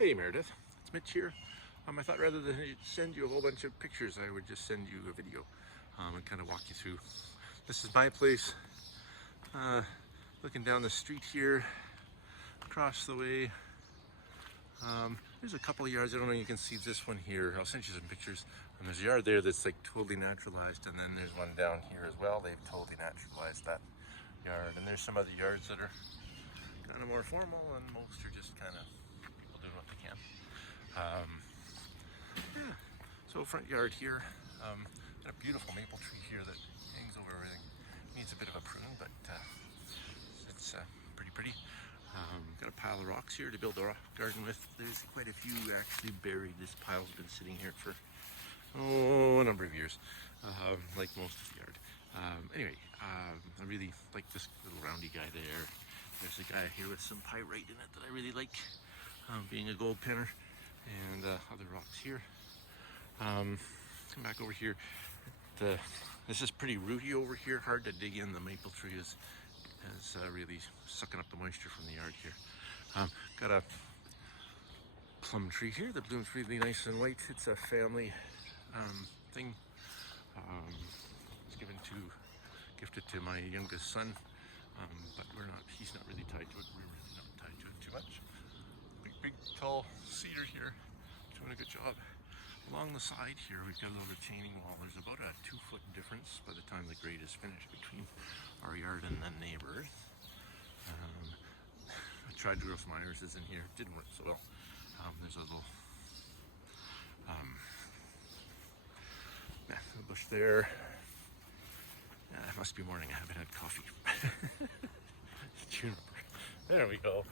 Hey Meredith, it's Mitch here. I thought rather than send you a whole bunch of pictures, I would just send you a video and kind of walk you through. This is my place. Looking down the street here, across the way. There's a couple of yards. I don't know if you can see this one here. I'll send you some pictures. And there's a yard there that's like totally naturalized, and then there's one down here as well. They've totally naturalized that yard. And there's some other yards that are kind of more formal, and most are just kind of people doing what they can. Yeah. So front yard here. Got a beautiful maple tree here that hangs over everything. Needs a bit of a prune, but it's pretty pretty. Got a pile of rocks here to build a rock garden with. There's quite a few actually buried. This pile's been sitting here for a number of years, like most of the yard. Anyway, I really like this little roundy guy there. There's a guy here with some pyrite in it that I really like, being a gold penner, and other rocks here. Come back over here. This is pretty rooty over here, hard to dig in. The maple tree is really sucking up the moisture from the yard here. Got a plum tree here that blooms really nice and white. It's a family thing. It's gifted to my youngest son, but he's not really tied to it. We're really not tied to it too much. Big tall cedar here, doing a good job. Along the side here, we've got a little retaining wall. There's about a 2-foot difference by the time the grade is finished between our yard and the neighbors. I tried to grow some irises in here. It didn't work so well. There's a little bush there. It must be morning. I haven't had coffee. Juniper. There we go.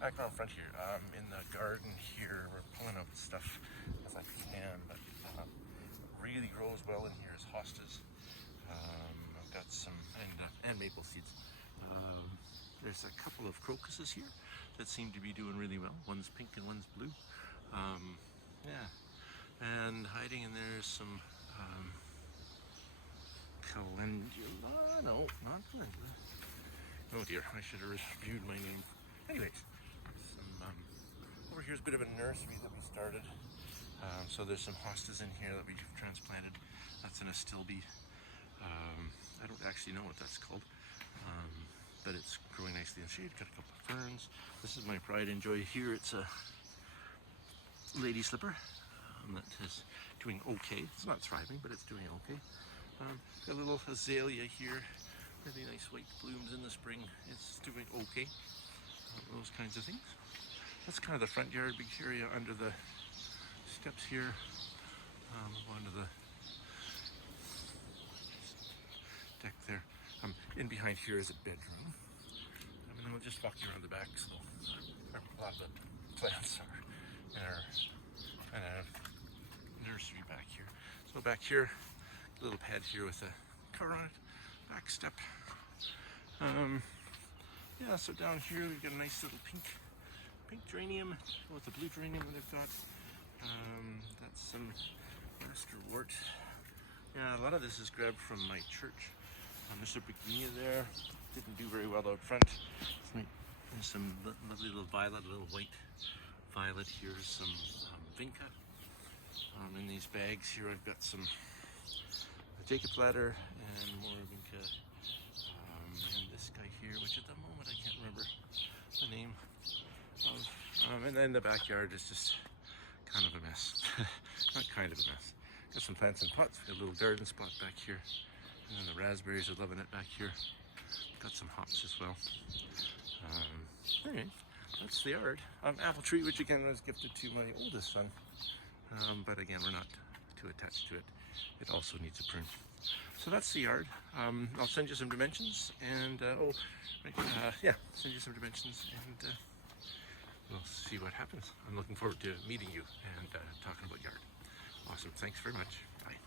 Back around front here. In the garden here, we're pulling out stuff as I can, but what really grows well in here is hostas. I've got some, and maple seeds. There's a couple of crocuses here that seem to be doing really well. One's pink and one's blue. Yeah, and hiding in there is some calendula. No, not calendula. Oh dear, I should have reviewed my name. Anyways, over here's a bit of a nursery that we started. So there's some hostas in here that we've transplanted. That's an astilbe. I don't actually know what that's called, but it's growing nicely in shade. Got a couple of ferns. This is my pride and joy here. It's a lady slipper that is doing okay. It's not thriving, but it's doing okay. Got a little azalea here. Really nice white blooms in the spring. It's doing okay. Those kinds of things. That's kind of the front yard, big area under the steps here. Onto the deck there. In behind here is a bedroom. And then we'll just walk you around the back. So a lot of the plants are in our kind of nursery back here. So back here, a little pad here with a cover on it. Back step. Yeah, so down here we've got a nice little pink geranium with the blue geranium that they've got. That's some westerwort. Yeah, a lot of this is grabbed from my church. There's a begonia there. Didn't do very well out front. There's some lovely little violet, a little white violet. Here's some vinca. In these bags here I've got some Jacob's ladder and more vinca. And this guy here, which at the moment I can't remember the name of. And then the backyard is just kind of a mess. Not kind of a mess. Got some plants in pots. Got a little garden spot back here. And then the raspberries are loving it back here. Got some hops as well. Anyway, that's the yard. Apple tree, which again was gifted to my oldest son. But again, we're not too attached to it. It also needs a prune. So that's the yard. I'll send you some dimensions and send you some dimensions and we'll see what happens. I'm looking forward to meeting you and talking about yard. Awesome. Thanks very much. Bye.